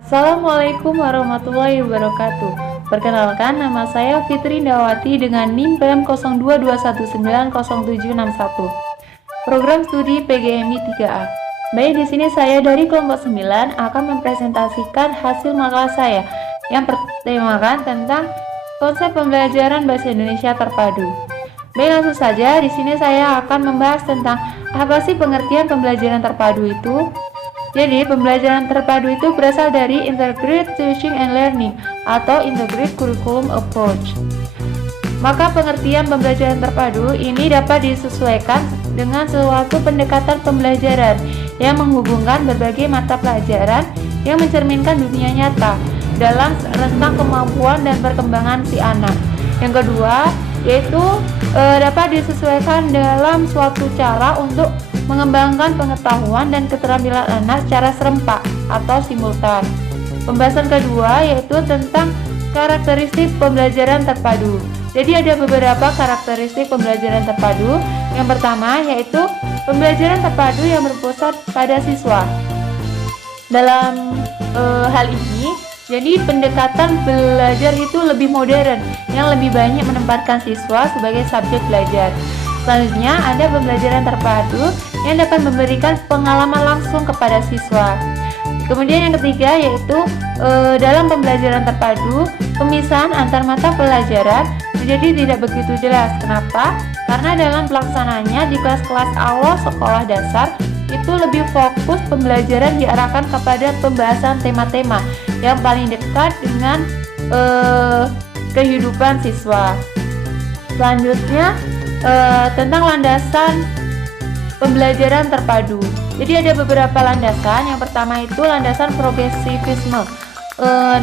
Assalamualaikum warahmatullahi wabarakatuh. Perkenalkan, nama saya Fitri Indawati dengan NIM PEM 0221900761. Program studi PGMI 3A. Baik, di sini saya dari kelompok 9 akan mempresentasikan hasil makalah saya yang bertemakan tentang konsep pembelajaran bahasa Indonesia terpadu. Baik, langsung saja di sini saya akan membahas tentang apa sih pengertian pembelajaran terpadu itu. Jadi, pembelajaran terpadu itu berasal dari Integrated Teaching and Learning atau Integrated Curriculum Approach. Maka pengertian pembelajaran terpadu ini dapat disesuaikan dengan suatu pendekatan pembelajaran yang menghubungkan berbagai mata pelajaran yang mencerminkan dunia nyata dalam rentang kemampuan dan perkembangan si anak. Yang kedua, yaitu dapat disesuaikan dalam suatu cara untuk mengembangkan pengetahuan dan keterampilan anak secara serempak atau simultan. Pembahasan kedua yaitu tentang karakteristik pembelajaran terpadu. Jadi ada beberapa karakteristik pembelajaran terpadu. Yang pertama yaitu pembelajaran terpadu yang berpusat pada siswa. Dalam hal ini, jadi pendekatan belajar itu lebih modern, yang lebih banyak menempatkan siswa sebagai subjek belajar. Selanjutnya ada pembelajaran terpadu yang dapat memberikan pengalaman langsung kepada siswa. Kemudian yang ketiga yaitu dalam pembelajaran terpadu, pemisahan antar mata pelajaran menjadi tidak begitu jelas. Kenapa? Karena dalam pelaksanaannya di kelas-kelas awal sekolah dasar itu lebih fokus pembelajaran diarahkan kepada pembahasan tema-tema yang paling dekat dengan kehidupan siswa. Selanjutnya tentang landasan pembelajaran terpadu. Jadi ada beberapa landasan. Yang pertama itu landasan progresivisme.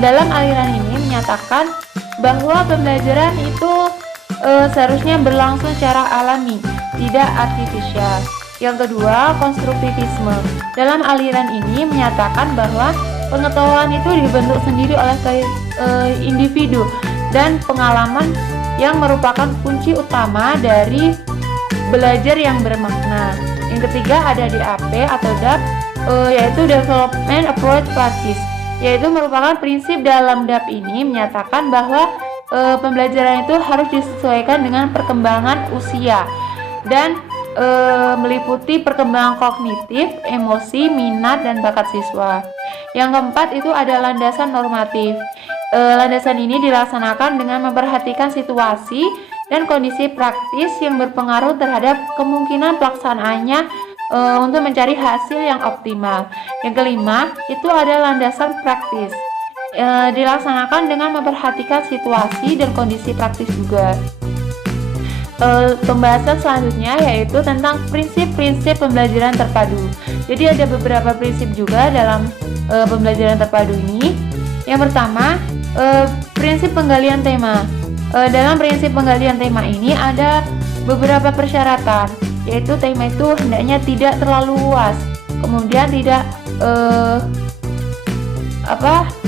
Dalam aliran ini menyatakan bahwa pembelajaran itu seharusnya berlangsung secara alami, tidak artifisial. Yang kedua, konstruktivisme. Dalam aliran ini menyatakan bahwa pengetahuan itu dibentuk sendiri oleh individu dan pengalaman yang merupakan kunci utama dari belajar yang bermakna. Yang ketiga ada DAP atau DAP, yaitu Development Approach Practice, yaitu merupakan prinsip dalam DAP ini menyatakan bahwa pembelajaran itu harus disesuaikan dengan perkembangan usia dan meliputi perkembangan kognitif, emosi, minat, dan bakat siswa. Yang keempat itu ada landasan normatif. Landasan ini dilaksanakan dengan memperhatikan situasi dan kondisi praktis yang berpengaruh terhadap kemungkinan pelaksanaannya untuk mencari hasil yang optimal. Yang kelima itu ada landasan praktis. Dilaksanakan dengan memperhatikan situasi dan kondisi praktis juga. Pembahasan selanjutnya yaitu tentang prinsip-prinsip pembelajaran terpadu. Jadi ada beberapa prinsip juga dalam pembelajaran terpadu ini. Yang pertama, prinsip penggalian tema. Dalam prinsip penggalian tema ini ada beberapa persyaratan, yaitu tema itu hendaknya tidak terlalu luas, kemudian tidak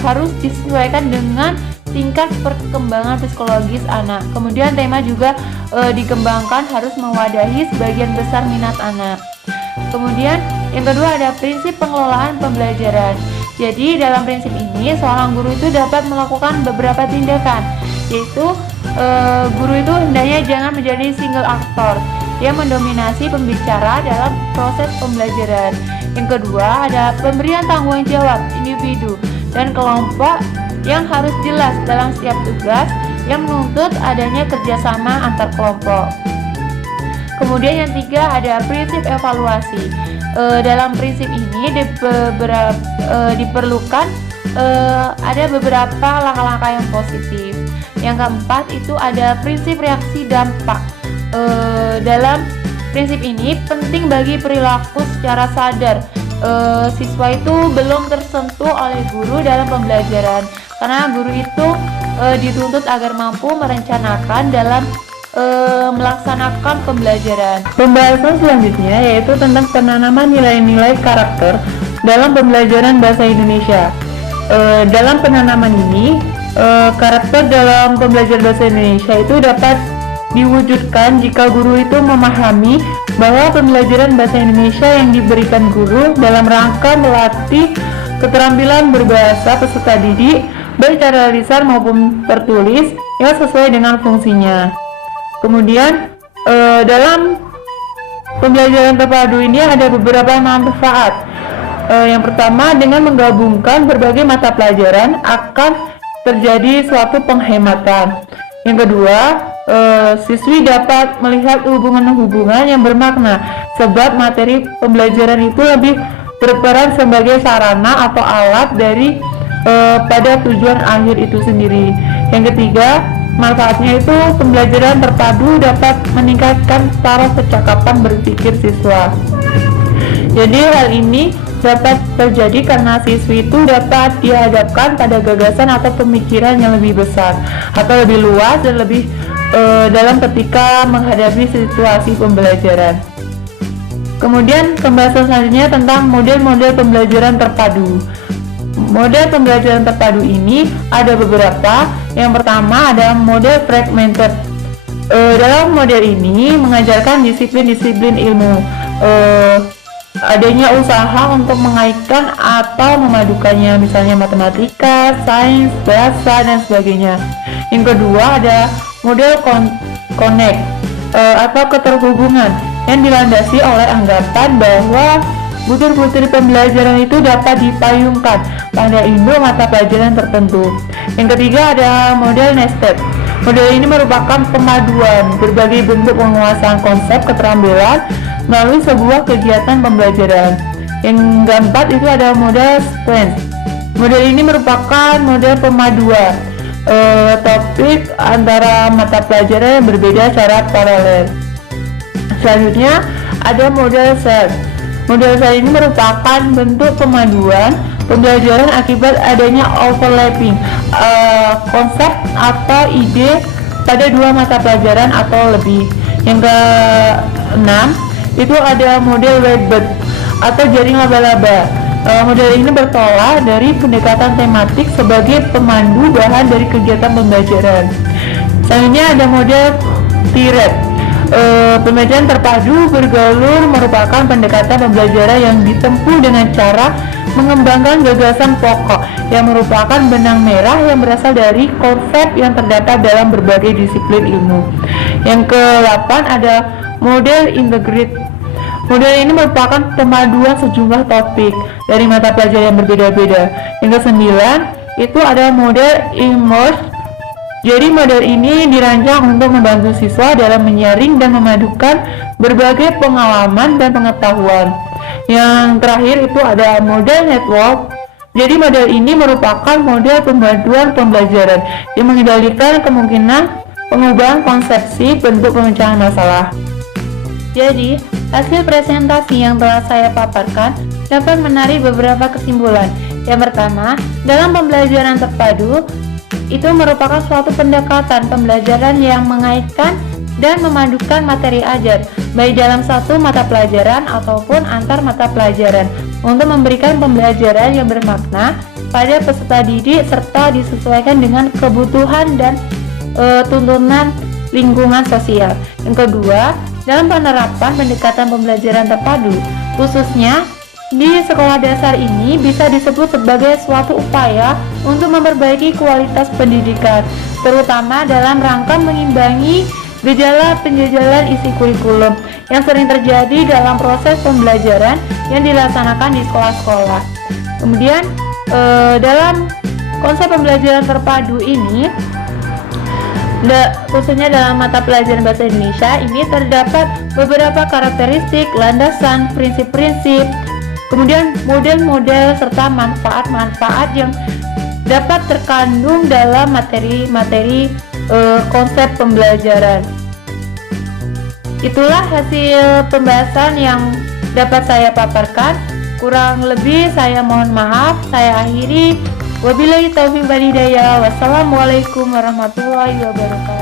harus disesuaikan dengan tingkat perkembangan psikologis anak. Kemudian tema juga dikembangkan harus mewadahi sebagian besar minat anak. Kemudian yang kedua ada prinsip pengelolaan pembelajaran. Jadi dalam prinsip ini seorang guru itu dapat melakukan beberapa tindakan, yaitu guru itu hendaknya jangan menjadi single aktor yang mendominasi pembicara dalam proses pembelajaran. Yang kedua ada pemberian tanggung jawab individu dan kelompok yang harus jelas dalam setiap tugas yang menuntut adanya kerjasama antar kelompok. Kemudian yang tiga ada prinsip evaluasi. Dalam prinsip ini diperlukan ada beberapa langkah-langkah yang positif. Yang keempat itu ada prinsip reaksi dampak. Dalam prinsip ini penting bagi perilaku secara sadar. Siswa itu belum tersentuh oleh guru dalam pembelajaran, karena guru itu dituntut agar mampu merencanakan dalam melaksanakan pembelajaran. Pembahasan selanjutnya yaitu tentang penanaman nilai-nilai karakter dalam pembelajaran bahasa Indonesia. Dalam penanaman ini, karakter dalam pembelajaran bahasa Indonesia itu dapat diwujudkan jika guru itu memahami bahwa pembelajaran bahasa Indonesia yang diberikan guru dalam rangka melatih keterampilan berbahasa peserta didik baik secara lisan maupun tertulis yang sesuai dengan fungsinya. Kemudian dalam pembelajaran terpadu ini ada beberapa manfaat. Yang pertama, dengan menggabungkan berbagai mata pelajaran akan terjadi suatu penghematan. Yang kedua, siswi dapat melihat hubungan-hubungan yang bermakna sebab materi pembelajaran itu lebih berperan sebagai sarana atau alat dari pada tujuan akhir itu sendiri. Yang ketiga, manfaatnya itu pembelajaran terpadu dapat meningkatkan taraf percakapan berpikir siswa. Jadi hal ini dapat terjadi karena siswi itu dapat dihadapkan pada gagasan atau pemikiran yang lebih besar atau lebih luas dan lebih dalam ketika menghadapi situasi pembelajaran. Kemudian pembahasan selanjutnya tentang model-model pembelajaran terpadu. Model pembelajaran terpadu ini ada beberapa. Yang pertama ada model fragmented. Dalam model ini mengajarkan disiplin-disiplin ilmu. Adanya usaha untuk mengaitkan atau memadukannya, misalnya matematika, sains, bahasa, dan sebagainya. Yang kedua ada model connect atau keterhubungan yang dilandasi oleh anggapan bahwa butir-butir pembelajaran itu dapat dipayungkan pada induk mata pelajaran tertentu. Yang ketiga ada model nested. Model ini merupakan pemaduan berbagai bentuk penguasaan konsep keterampilan melalui sebuah kegiatan pembelajaran. Yang keempat itu ada model sequence. Model ini merupakan model pemaduan topik antara mata pelajaran yang berbeda secara paralel. Selanjutnya ada model cell. Model cell ini merupakan bentuk pemaduan pembelajaran akibat adanya overlapping konsep atau ide pada dua mata pelajaran atau lebih. Yang keenam itu ada model whiteboard atau jaring laba-laba. Model ini bertolak dari pendekatan tematik sebagai pemandu bahan dari kegiatan pembelajaran. Selanjutnya ada model thread. Pembelajaran terpadu bergalur merupakan pendekatan pembelajaran yang ditempuh dengan cara mengembangkan gagasan pokok yang merupakan benang merah yang berasal dari konsep yang terdapat dalam berbagai disiplin ilmu. Yang ke-8 ada model integrate. Model ini merupakan pemaduan sejumlah topik dari mata pelajaran yang berbeda-beda. Yang ke-9 itu ada model immerse. Jadi model ini dirancang untuk membantu siswa dalam menyaring dan memadukan berbagai pengalaman dan pengetahuan. Yang terakhir itu ada model network. Jadi model ini merupakan model pembaduan pembelajaran yang mengendalikan kemungkinan pengubahan konsepsi bentuk pemecahan masalah. Jadi, hasil presentasi yang telah saya paparkan dapat menarik beberapa kesimpulan. Yang pertama, dalam pembelajaran terpadu, itu merupakan suatu pendekatan pembelajaran yang mengaitkan dan memadukan materi ajar, baik dalam satu mata pelajaran ataupun antar mata pelajaran, untuk memberikan pembelajaran yang bermakna pada peserta didik serta disesuaikan dengan kebutuhan dan tuntunan lingkungan sosial. Yang kedua, dalam penerapan pendekatan pembelajaran terpadu, khususnya di sekolah dasar ini bisa disebut sebagai suatu upaya untuk memperbaiki kualitas pendidikan, terutama dalam rangka mengimbangi gejala penjajalan isi kurikulum yang sering terjadi dalam proses pembelajaran yang dilaksanakan di sekolah-sekolah. Kemudian dalam konsep pembelajaran terpadu ini, khususnya dalam mata pelajaran bahasa Indonesia ini terdapat beberapa karakteristik, landasan, prinsip-prinsip, kemudian model-model serta manfaat-manfaat yang dapat terkandung dalam materi-materi konsep pembelajaran. Itulah hasil pembahasan yang dapat saya paparkan. Kurang lebih saya mohon maaf. Saya akhiri. Wabillahi taufiq wal hidayah. Wassalamualaikum warahmatullahi wabarakatuh.